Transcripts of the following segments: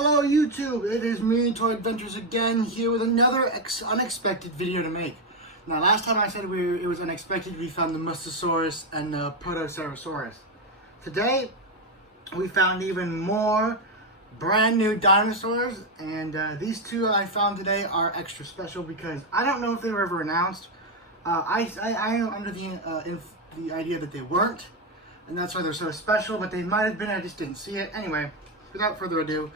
Hello YouTube, it is me, Toy Adventures again, here with another unexpected video to make. Now last time I said it was unexpected, we found the Nasutoceratops and the Protoceratops. Today, we found even more brand new dinosaurs, and these two I found today are extra special because I don't know if they were ever announced. I am under the idea that they weren't, and that's why they're so special, but they might have been, I just didn't see it. Anyway, without further ado,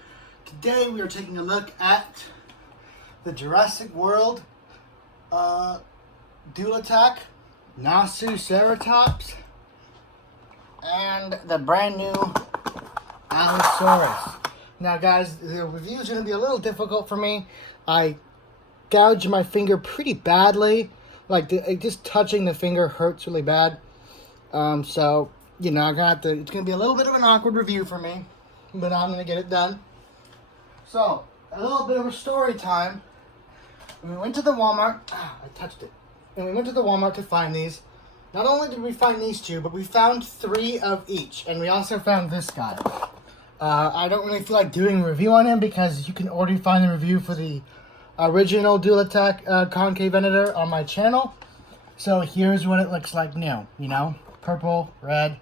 today we are taking a look at the Jurassic World Duel Attack, Nasutoceratops, and the brand new Allosaurus. Now guys, the review is going to be a little difficult for me. I gouged my finger pretty badly. Like, just touching the finger hurts really bad. So, you know, it's going to be a little bit of an awkward review for me, but I'm going to get it done. So, a little bit of a story time. When we went to the Walmart, I touched it. And we went to the Walmart to find these. Not only did we find these two, but we found 3 of each. And we also found this guy. I don't really feel like doing a review on him because you can already find the review for the original Duel Attack concave editor on my channel. So here's what it looks like new, you know, purple, red,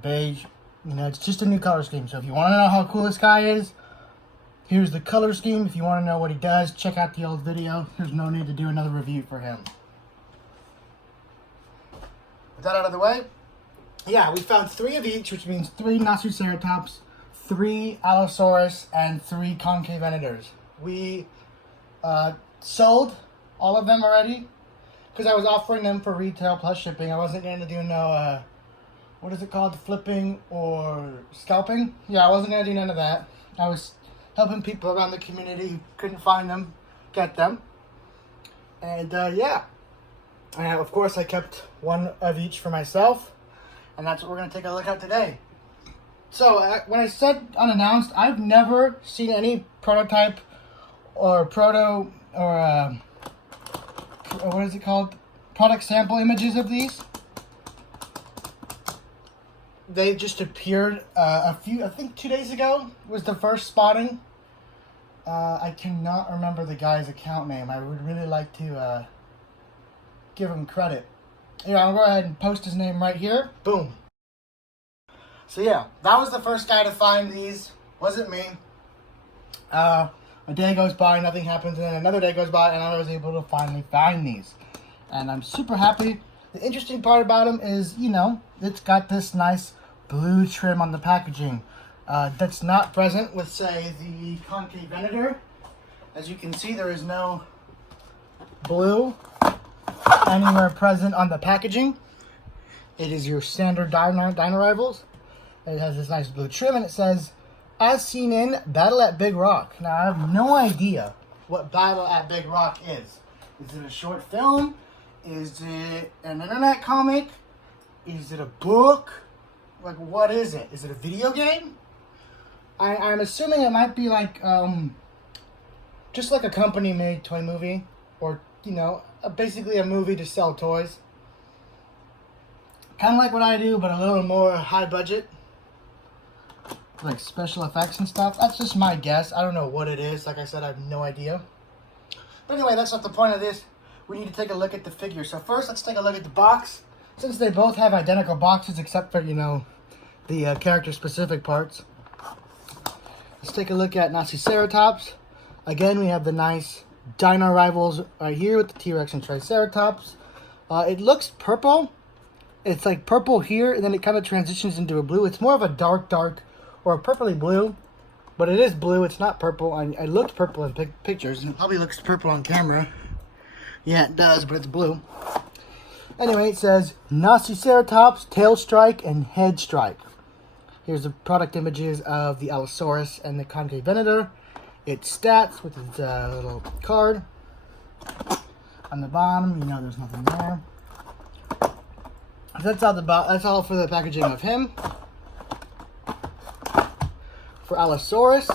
beige, you know, it's just a new color scheme. So if you want to know how cool this guy is, here's the color scheme. If you want to know what he does, check out the old video. There's no need to do another review for him. With that out of the way, yeah, we found 3 of each, which means 3 Nasutoceratops, 3 Allosaurus, and 3 concave editors. We sold all of them already because I was offering them for retail plus shipping. I wasn't going to do no, what is it called, flipping or scalping? Yeah, I wasn't going to do none of that. I was helping people around the community who couldn't find them get them. And yeah, of course I kept 1 of each for myself, and that's what we're going to take a look at today. So when I said unannounced, I've never seen any prototype or what is it called? Product sample images of these. They just appeared I think 2 days ago was the first spotting. I cannot remember the guy's account name. I would really like to give him credit. Yeah, I'll go ahead and post his name right here. Boom. So yeah, that was the first guy to find these. Wasn't me. A day goes by, nothing happens, and then another day goes by, and I was able to finally find these. And I'm super happy. The interesting part about them is, you know, it's got this nice blue trim on the packaging. That's not present with, say, the concave editor. As you can see, there is no blue anywhere present on the packaging. It is your standard dino rivals. It has this nice blue trim, and it says, as seen in Battle at Big Rock. Now, I have no idea what Battle at Big Rock is. Is it a short film? Is it an internet comic? Is it a book? Like, what is it? Is it a video game? I'm assuming it might be like, just like a company-made toy movie. Or, you know, basically a movie to sell toys. Kind of like what I do, but a little more high budget. Like special effects and stuff. That's just my guess. I don't know what it is. Like I said, I have no idea. But anyway, that's not the point of this. We need to take a look at the figure. So first, let's take a look at the box. Since they both have identical boxes, except for, you know, the character-specific parts. Let's take a look at Nasutoceratops. Again, we have the nice dino rivals right here with the T-Rex and Triceratops. It looks purple. It's like purple here, and then it kind of transitions into a blue. It's more of a dark, or a purpley blue, but it is blue. It's not purple. I looked purple in pictures, and it probably looks purple on camera. Yeah, it does, but it's blue. Anyway, it says Nasutoceratops, tail strike, and head strike. Here's the product images of the Allosaurus and the concave editor. Its stats with its little card. On the bottom, you know there's nothing there. That's all for the packaging of him. For Allosaurus,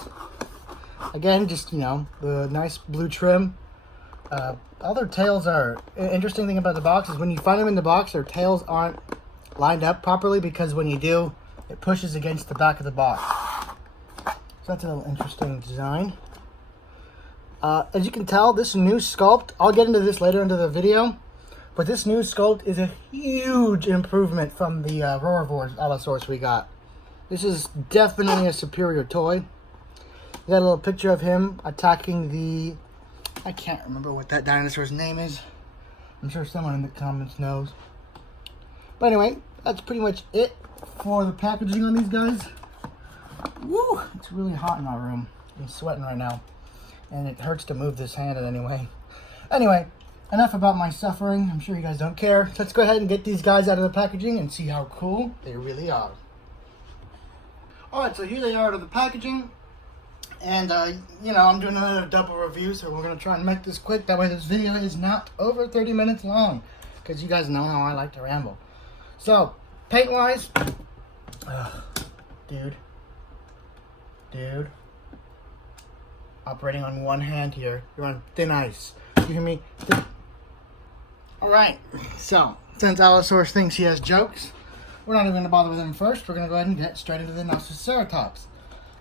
again, just, you know, the nice blue trim. All their tails are... Interesting thing about the box is when you find them in the box, their tails aren't lined up properly because when you do, it pushes against the back of the box. So that's a little interesting design. As you can tell, this new sculpt, I'll get into this later into the video, but this new sculpt is a huge improvement from the Roarvors Allosaurus we got. This is definitely a superior toy. You got a little picture of him attacking the... I can't remember what that dinosaur's name is. I'm sure someone in the comments knows. But anyway, that's pretty much it for the packaging on these guys. Woo! It's really hot in our room. I'm sweating right now. And it hurts to move this hand in anyway. Anyway, enough about my suffering. I'm sure you guys don't care. So let's go ahead and get these guys out of the packaging and see how cool they really are. Alright, so here they are out of the packaging. And, you know, I'm doing another double review, so we're going to try and make this quick. That way this video is not over 30 minutes long. Because you guys know how I like to ramble. So, paint-wise... Dude. Operating on one hand here. You're on thin ice. You hear me? Alright, so, since Allosaurus thinks he has jokes, we're not even going to bother with him first. We're going to go ahead and get straight into the Nasutoceratops.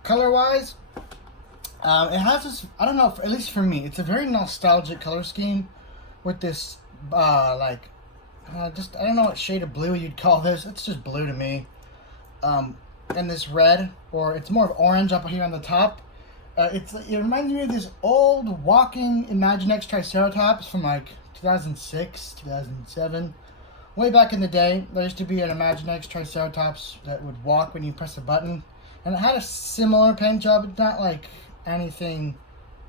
Color-wise, it has this, I don't know, at least for me, it's a very nostalgic color scheme with this, I don't know what shade of blue you'd call this. It's just blue to me. And this red, or it's more of orange up here on the top. It reminds me of this old walking Imaginext Triceratops from like 2006, 2007. Way back in the day, there used to be an Imaginext Triceratops that would walk when you press a button. And it had a similar paint job. It's not like anything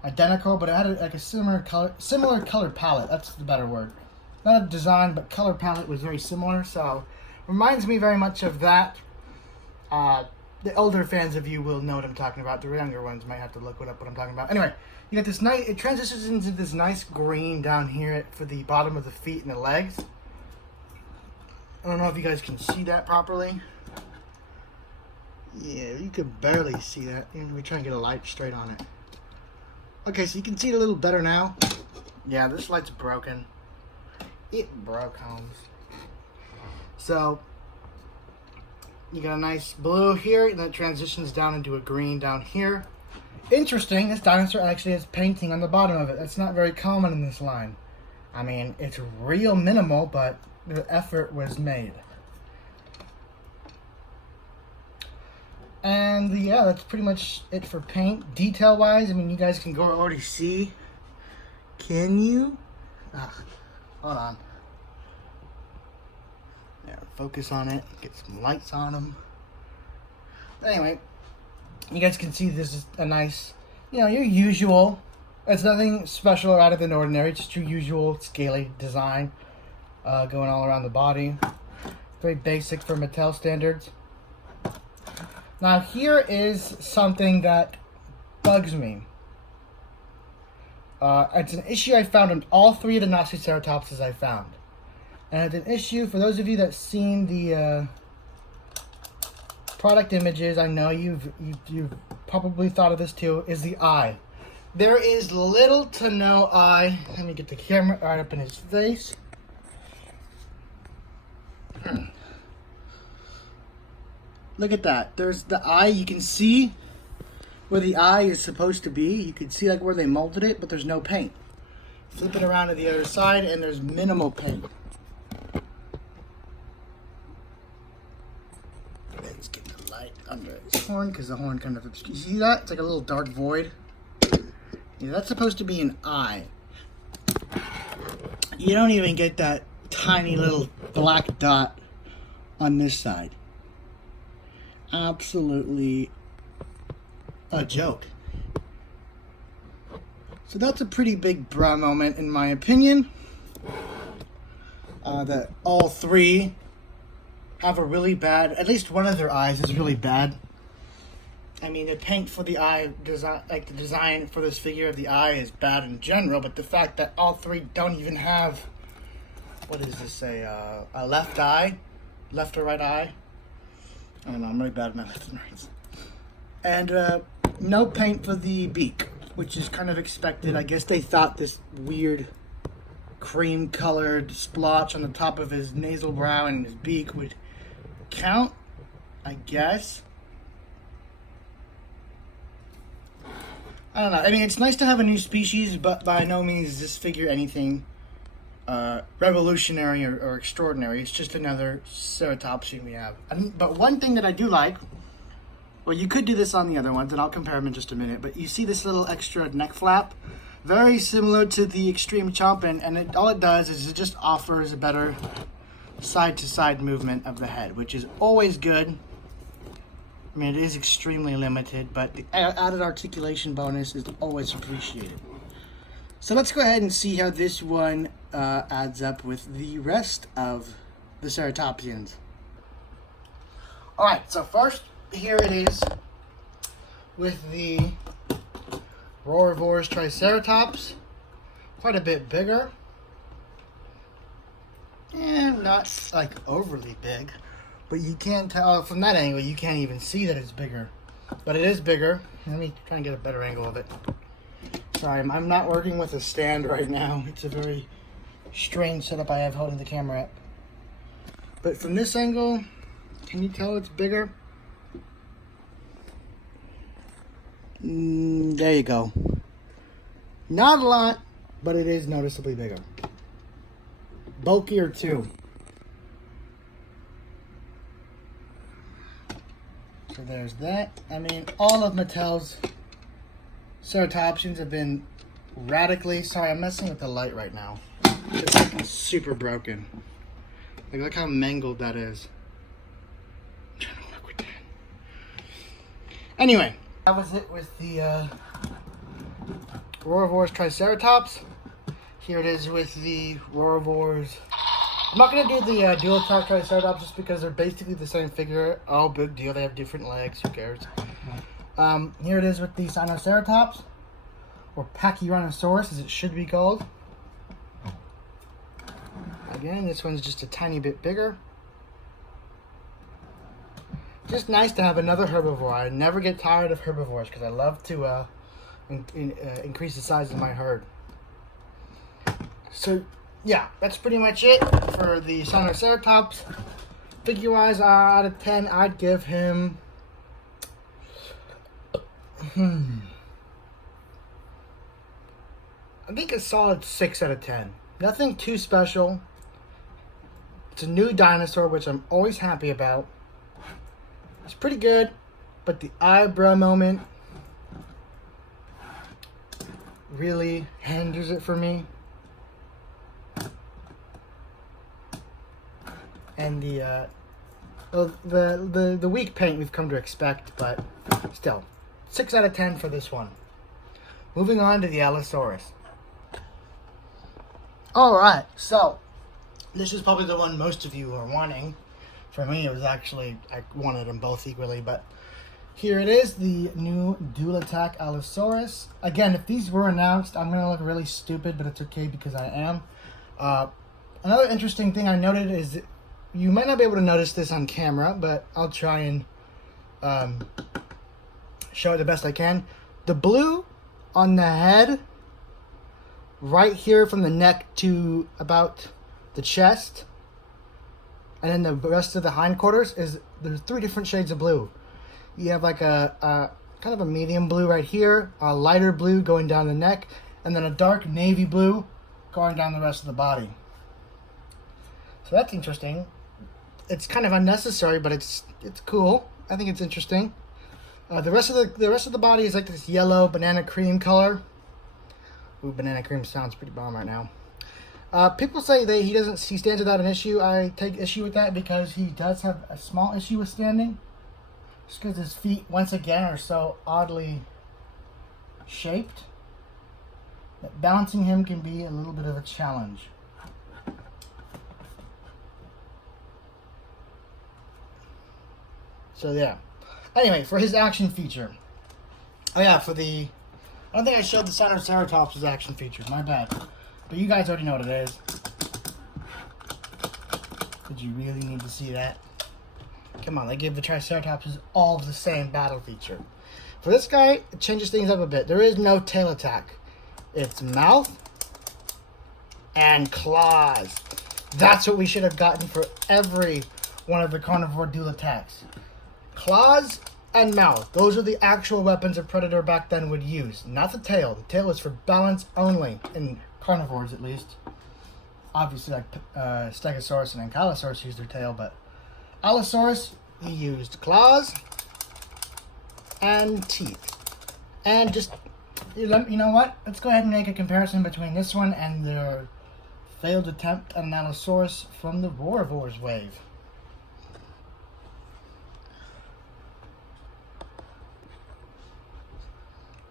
identical, but it had like a similar color palette. That's the better word. Not a design, but color palette was very similar. So, reminds me very much of that. The older fans of you will know what I'm talking about. The younger ones might have to look up what I'm talking about. Anyway, you got this nice, it transitions into this nice green down here for the bottom of the feet and the legs. I don't know if you guys can see that properly. Yeah, you can barely see that. Let me try and get a light straight on it. Okay, so you can see it a little better now. Yeah, this light's broken. It broke, Holmes. So... you got a nice blue here, and then it transitions down into a green down here. Interesting, this dinosaur actually has painting on the bottom of it. That's not very common in this line. I mean, it's real minimal, but the effort was made. And yeah, that's pretty much it for paint. Detail-wise, I mean, you guys can already see. Can you? Hold on. There, focus on it. Get some lights on them. Anyway, you guys can see this is a nice, you know, your usual. It's nothing special or out of the ordinary. Just your usual scaly design going all around the body. Very basic for Mattel standards. Now here is something that bugs me. It's an issue I found in all three of the Nasutoceratopses I found. And it's an issue for those of you that's seen the product images. I know you've probably thought of this too. Is the eye? There is little to no eye. Let me get the camera right up in his face. Look at that. There's the eye. You can see where the eye is supposed to be. You can see like where they molded it, but there's no paint. Flip it around to the other side, and there's minimal paint. Let's get the light under his horn, because the horn kind of obscures. You see that? It's like a little dark void. Yeah, that's supposed to be an eye. You don't even get that tiny little black dot on this side. Absolutely a joke. So that's a pretty big bra moment in my opinion. That all three have a really bad, at least one of their eyes is really bad. I mean, the paint for the eye design, like the design for this figure of the eye is bad in general, but the fact that all three don't even have, what does this say, a left eye, left or right eye? I don't know, I'm really bad at my left and rights. And no paint for the beak, which is kind of expected. I guess they thought this weird cream-colored splotch on the top of his nasal brow and his beak would count, I guess. I don't know. I mean, it's nice to have a new species, but by no means is this figure anything revolutionary or extraordinary. It's just another ceratopsian we have. But one thing that I do like, well, you could do this on the other ones, and I'll compare them in just a minute, but you see this little extra neck flap? Very similar to the Extreme Chompin, and all it does is it just offers a better side-to-side movement of the head, which is always good. I mean, it is extremely limited, but the added articulation bonus is always appreciated. So let's go ahead and see how this one adds up with the rest of the ceratopsians. Alright, so first, here it is with the Allosaurus Triceratops. Quite a bit bigger. And not like overly big. But you can't tell from that angle, you can't even see that it's bigger. But it is bigger. Let me try and get a better angle of it. Sorry, I'm not working with a stand right now. It's a very strange setup I have holding the camera up. But from this angle, can you tell it's bigger? There you go. Not a lot, but it is noticeably bigger. Bulkier too. So there's that. I mean, all of Mattel's ceratopsians have been radically... Sorry, I'm messing with the light right now. It's like super broken. Like, look how mangled that is. I'm trying to work with that. Anyway, that was it with the Allosaurus Triceratops. Here it is with the Allosaurus. I'm not going to do the Duel Triceratops just because they're basically the same figure. Oh, big deal. They have different legs. Who cares? Here it is with the Sinoceratops, or Pachyrhinosaurus as it should be called. Again, this one's just a tiny bit bigger. Just nice to have another herbivore. I never get tired of herbivores because I love to increase the size of my herd. So, yeah, that's pretty much it for the Sinoceratops. Figure-wise, out of 10, I'd give him... I think a solid 6 out of 10. Nothing too special. It's a new dinosaur, which I'm always happy about. It's pretty good, but the eyebrow moment really hinders it for me. And the weak paint we've come to expect, but still, 6 out of 10 for this one. Moving on to the Allosaurus. Alright, so this is probably the one most of you are wanting. For me, it was actually, I wanted them both equally, but here it is, the new Dual Attack Allosaurus. Again, if these were announced, I'm going to look really stupid, but it's okay because I am. Another interesting thing I noted is that you might not be able to notice this on camera, but I'll try and show it the best I can. The blue on the head, right here from the neck to about the chest, and then the rest of the hindquarters, there's 3 different shades of blue. You have like a kind of a medium blue right here, a lighter blue going down the neck, and then a dark navy blue going down the rest of the body. So that's interesting. It's kind of unnecessary, but it's cool. I think it's interesting. The rest of the body is like this yellow banana cream color. Ooh, banana cream sounds pretty bomb right now. People say he stands without an issue. I take issue with that because he does have a small issue with standing. Just because his feet, once again, are so oddly shaped that balancing him can be a little bit of a challenge. So yeah. Anyway, for his action feature. Oh yeah, I don't think I showed the Sinoceratops' action feature. My bad. But you guys already know what it is. Did you really need to see that? Come on, they gave the Triceratops all the same battle feature. For this guy, it changes things up a bit. There is no tail attack. It's mouth and claws. That's what we should have gotten for every one of the carnivore dual attacks. Claws and mouth. Those are the actual weapons a predator back then would use, not the tail. The tail is for balance only, in carnivores at least. Obviously, like Stegosaurus and Ankylosaurus used their tail, but Allosaurus, he used claws and teeth. And just, you know what? Let's go ahead and make a comparison between this one and their failed attempt at an Allosaurus from the Roarivores wave.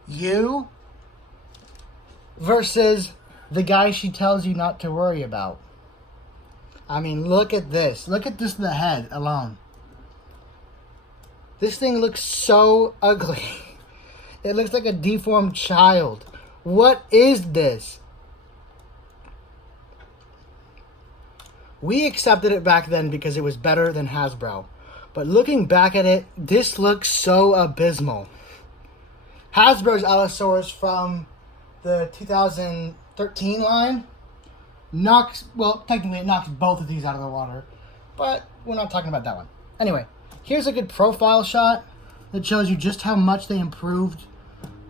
You versus the guy she tells you not to worry about. I mean, look at this. Look at this, the head alone. This thing looks so ugly. It looks like a deformed child. What is this? We accepted it back then because it was better than Hasbro. But looking back at it, this looks so abysmal. Hasbro's Allosaurus from the 2013 line knocks, well, technically it knocks both of these out of the water, but we're not talking about that one. Anyway, here's a good profile shot that shows you just how much they improved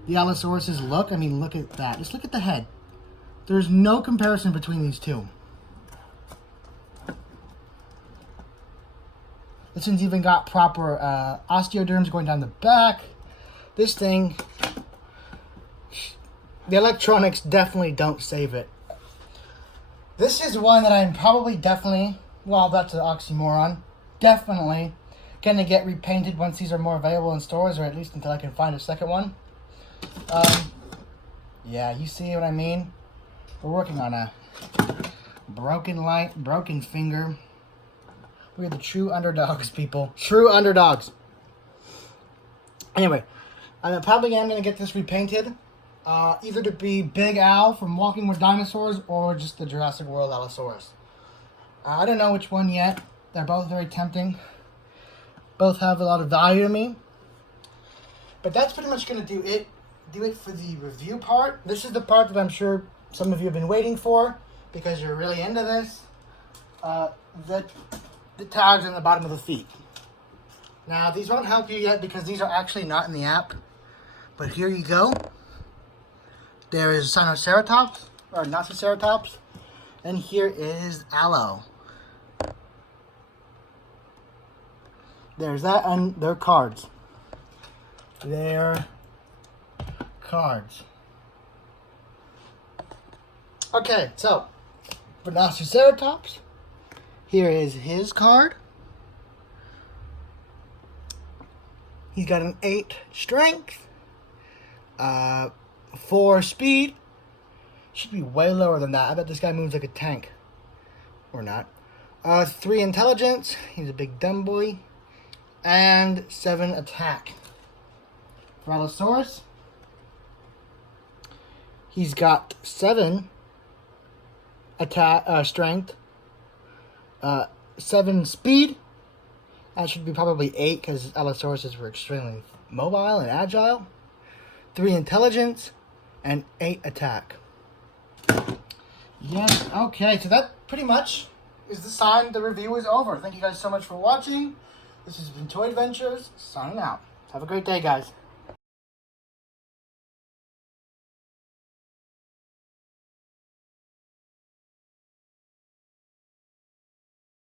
the Allosaurus's look. I mean, look at that. Just look at the head. There's no comparison between these two. This one's even got proper osteoderms going down the back. This thing, the electronics definitely don't save it. This is one that I'm probably definitely, well, that's an oxymoron, definitely going to get repainted once these are more available in stores, or at least until I can find a second one. Yeah, you see what I mean? We're working on a broken light, broken finger. We're the true underdogs, people. True underdogs. Anyway, I probably am going to get this repainted. Either to be Big Al from Walking with Dinosaurs or just the Jurassic World Allosaurus. I don't know which one yet. They're both very tempting. Both have a lot of value to me. But that's pretty much going to do it for the review part. This is the part that I'm sure some of you have been waiting for because you're really into this. The tags on the bottom of the feet. Now, these won't help you yet because these are actually not in the app. But here you go. There is Sinoceratops, or Nasutoceratops. And here is Allo. There's that, and their cards. Their cards. Okay, so, for Nasutoceratops, here is his card. He's got an 8 strength, 4 speed. Should be way lower than that. I bet this guy moves like a tank. Or not. 3 intelligence. He's a big dumb boy. And 7 attack. For Allosaurus, he's got 7 attack, strength. 7 speed. That should be probably 8 because Allosauruses were extremely mobile and agile. 3 intelligence and 8 attack. Yes, okay, so that pretty much is the sign the review is over. Thank you guys so much for watching. This has been Toy Adventures, signing out. Have a great day, guys.